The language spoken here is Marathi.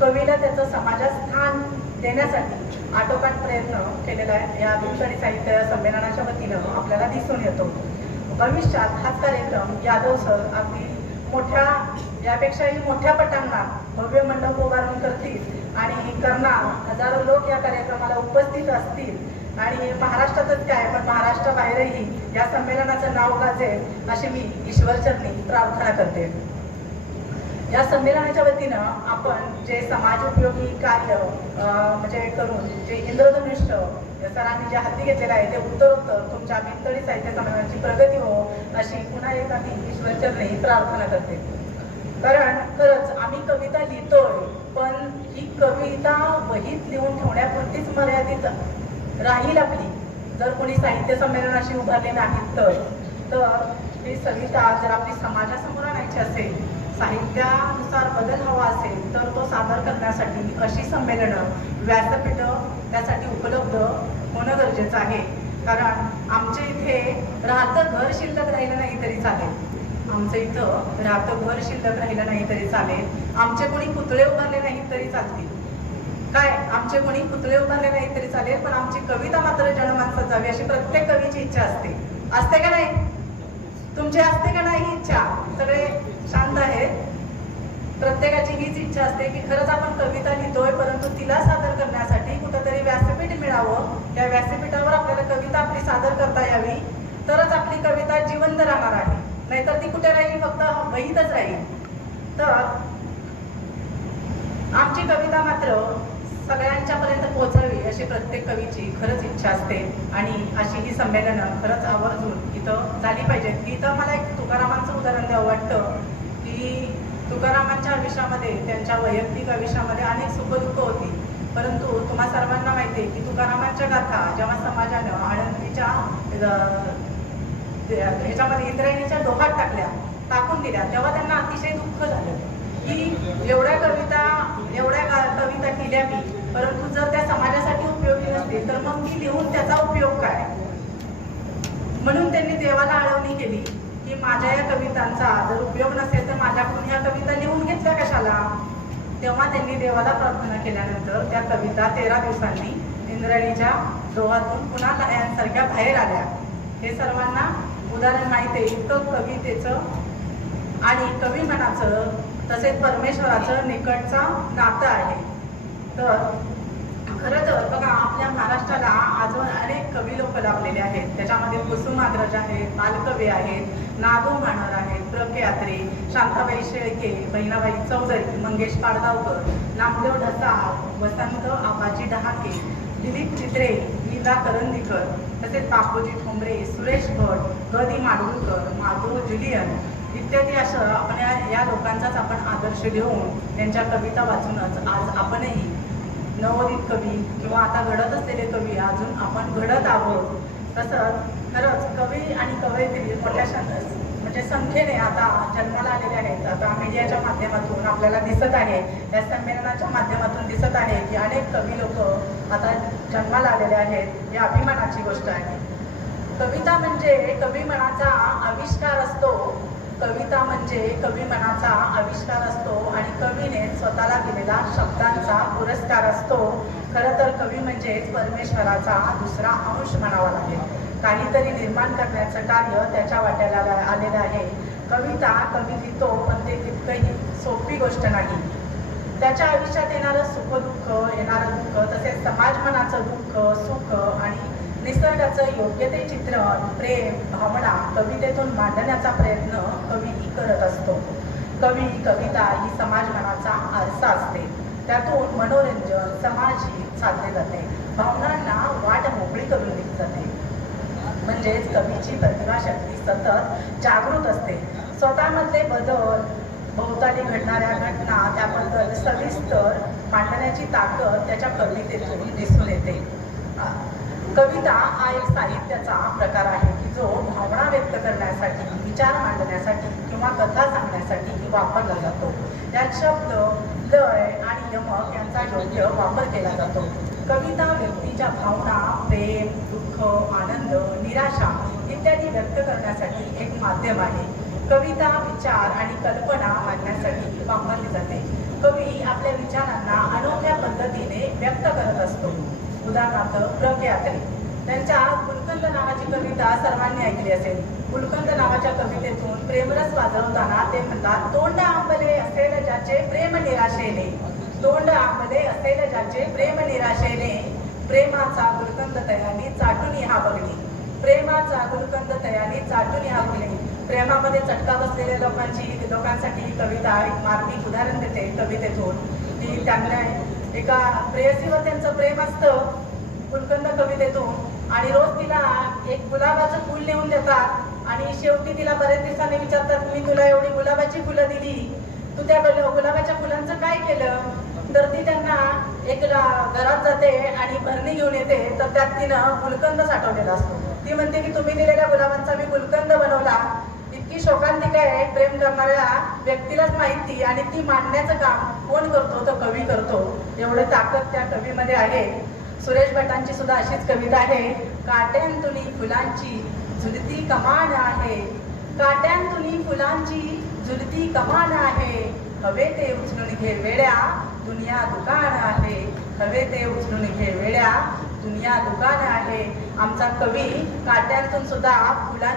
कवीला त्याचं समाजात स्थान देण्यासाठी आटोकाट प्रयत्न केलेला आहे. या भूषणी साहित्य संमेलनाच्या वतीनं आपल्याला दिसून येतो. भविष्यात हाच कार्यक्रम यादव सर अगदी मोठ्या यापेक्षाही मोठ्या पटांना भव्य मंडप उभारून करतील आणि करणार हजारो लोक या कार्यक्रमाला उपस्थित असतील. आणि महाराष्ट्रातच काय पण महाराष्ट्राबाहेरही या संमेलनाचं नाव गाजेल अशी मी ईश्वरचरणी प्रार्थना करते. या संमेलनाच्या वतीनं आपण जे समाज उपयोगी कार्य म्हणजे करून जे इंद्रधनुष्य सरांनी जे हाती घेतलेलं आहे ते उत्तरोत्तर तुमच्या मित्तळी साहित्य संमेलनाची प्रगती हो अशी पुन्हा एकदा मी ईश्वरचरणी प्रार्थना करते. कारण खरंच आम्ही कविता लिहितोय पण ही कविता वहीत लिहून ठेवण्यापुरतीच मर्यादित राहील आपली. जर कोणी साहित्य संमेलनाशी उभारले नाहीत तर तर ही सविता जर आपली समाजासमोर आणायची असेल साहित्यानुसार बदल हवा असेल तर तो सादर करण्यासाठी अशी संमेलनं व्यासपीठं त्यासाठी उपलब्ध होणं गरजेचं आहे. कारण आमच्या इथे राहतं घर शिल्लक राहिलं नाही तरी चालेल. आमचं इथं राहतं घर शिल्लक राहिलं नाही तरी चालेल. आमचे कोणी पुतळे उभारले नाहीत तरी चालतील. काय? आमचे कोणी पुतळे उभारले नाही तरी चालेल पण आमची कविता मात्र जनमानसात जावी अशी प्रत्येक कवीची इच्छा असते. असते का नाही? तुमची असते का नाही इच्छा? सगळे शांत आहेत प्रत्येकाची हीच इच्छा असते की खरंच आपण कविता लिहितोय परंतु तिला सादर करण्यासाठी कुठंतरी व्यासपीठ मिळावं. त्या व्यासपीठावर आपल्याला कविता आपली सादर करता यावी. तरच आपली कविता जिवंत राहणार आहे. नाहीतर ती कुठे राहील? फक्त वहीतच राहील. तर आमची कविता मात्र सगळ्यांच्या पर्यंत पोहोचावी अशी प्रत्येक कवीची खरंच इच्छा असते. आणि अशी ही संमेलनं खरंच आवर्जून इथं झाली पाहिजेत. इथं मला एक तुकारामांचं उदाहरण द्यावं वाटतं. की तुकारामांच्या आयुष्यामध्ये त्यांच्या वैयक्तिक आयुष्यामध्ये अनेक सुखदुःख होती. परंतु तुम्हा सर्वांना माहिती आहे की तुकारामांच्या गाथा जेव्हा समाजानं आळंदीच्या ह्याच्यामध्ये इंद्रायणीच्या डोहात टाकल्या टाकून दिल्या तेव्हा त्यांना अतिशय दुःख झालं. की एवढ्या कविता एवढ्या कविता केल्या मी परंतु जर त्या समाजासाठी उपयोगी नसतील तर मग मी लिहून त्याचा उपयोग काय? म्हणून त्यांनी देवाला आळवणी माझ्या या कवितांचा जर उपयोग नसेल तर माझ्याकडून ह्या कविता लिहून घेतल्या कशाला? तेव्हा त्यांनी देवाला प्रार्थना केल्यानंतर त्या कविता तेरा दिवसांनी इंद्रायणीच्या डोहातून पुन्हा लयांसारख्या बाहेर आल्या. हे सर्वांना उदाहरण माहिती आहे. इतकं कवितेचं आणि कवी मनाचं तसेच परमेश्वराचं निकटचा नातं आहे. तर खरं तर बघा आपल्या महाराष्ट्राला आजवर अनेक कवी लोक लाभलेले आहेत. त्याच्यामध्ये कुसुमाग्रज आहेत बालकवी आहेत नादू मानर आहेत प्र शांताबाई शेळके बहिणाबाई चौधरी मंगेश पाडगावकर नामदेव ढसा वसंत आबाजी डहाके दिलीप चित्रे लीला करंदीकर तसेच बापूजी ठोंबरे सुरेश भट गदी माडगुळकर माधव जुलियन इत्यादी असं आपण या लोकांचाच आपण आदर्श घेऊन त्यांच्या कविता वाचूनच आज आपणही नवोदित कवी किंवा आता घडत असलेले कवी अजून आपण घडत आहोत. तसंच खरंच कवी आणि कवयित्री मोठ्या म्हणजे संख्येने आता जन्माला आलेले आहेत. आता मीडियाच्या माध्यमातून आपल्याला दिसत आहे. या संमेलनाच्या माध्यमातून दिसत आहे की अनेक कवी लोक आता जन्माला आलेले आहेत. ही अभिमानाची गोष्ट आहे. कविता म्हणजे कवी मनाचा आविष्कार असतो. कविता म्हणजे कवी मनाचा आविष्कार असतो आणि कवीने स्वतःला दिलेला शब्दांचा पुरस्कार असतो. खरं तर कवी म्हणजेच परमेश्वराचा दुसरा अंश म्हणावा लागेल. काहीतरी निर्माण करण्याचं कार्य त्याच्या वाट्याला आलेलं आहे. कविता कवी लिहितो पण ते तितकंही सोपी गोष्ट नाही. त्याच्या आयुष्यात येणारं सुखदुःख येणारं दुःख तसेच समाज मनाचं दुःख सुख आणि निसर्गाचं योग्य ते चित्रण प्रेम भावना कवितेतून मांडण्याचा प्रयत्न कवी करत असतो. कवी कविता ही समाज मनाचा आरसा असते. त्यातून मनोरंजन समाजिक साधले जाते. भावनांना वाट मोकळी करून दिली जाते. म्हणजेच कवीची प्रतिभाशक्ती सतत जागृत असते. स्वतःमधले बदल भोवताली घडणाऱ्या घटना त्याबद्दल सविस्तर मांडण्याची ताकद त्याच्या कवितेतून दिसून येते. कविता हा एक साहित्याचा प्रकार आहे की जो भावना व्यक्त करण्यासाठी विचार मांडण्यासाठी किंवा कथा सांगण्यासाठी वापरला जातो. यात शब्द लय आणि यमक यांचा योग्य वापर केला जातो. कविता व्यक्तीच्या भावना प्रेम दुःख आनंद निराशा इत्यादी व्यक्त करण्यासाठी एक माध्यम आहे. कविता विचार आणि कल्पना मांडण्यासाठी वापरली जाते. कवी आपल्या विचारांना अनोख्या पद्धतीने व्यक्त करत असतो उदाहरणार्थ प्र के प्रख्यात्री. त्यांच्या गुलकंद नावाची कविता सर्वांनी ऐकली असेल. गुलकंद नावाच्या कवितेतून प्रेमरस वाजवताना ते म्हणतात तोंड आंबले असेल ज्याचे प्रेम निराशेने. तोंड आंबले असेल ज्याचे प्रेम निराशेने. प्रेमाचा गुलकंद तयानी चाटून हा बघणी. प्रेमाचा गुलकंद तयानी चाटून हा बघणी. प्रेमामध्ये चटका बसलेल्या लोकांची लोकांसाठी ही कविता एक मार्मिक उदाहरण देते कवितेतून. ती त्यांना एका प्रेयसीवर त्यांचं प्रेम असतं. गुलकंद कवितेतून आणि रोज तिला एक गुलाबाचं फूल नेऊन देतात. आणि शेवटी तिला बरेच दिवसांनी विचारतात मी तुला एवढी गुलाबाची फुलं दिली. तू त्या गुलाबाच्या फुलांचं काय केलं? तर ती त्यांना एक घरात जाते आणि भरणी घेऊन येते. तर त्यात तिनं गुलकंद साठवलेला असतो. ती म्हणते की तुम्ही दिलेल्या गुलाबांचा मी गुलकंद बनवला. इतकी शोकांतिका आहे प्रेम करणाऱ्या व्यक्तीलाच माहिती आणि ती मांडण्याचं काम कोण करतो तो कवी करतो. एवढे ताकद त्या कवीमध्ये आहे. सुरेश भटांची सुद्धा अशीच कविता आहे काट्यांतुनी फुलांची झुलती कमान आहे. काट्यांतुनी फुलांची झुलती कमान आहे. हवे ते उचलून घे वेड्या दुनिया दुकान आहे. हवे ते उचलून घे वेड्या दुनिया दुकान आहे. आमचा कवी काट्यांतून सुद्धा फुलां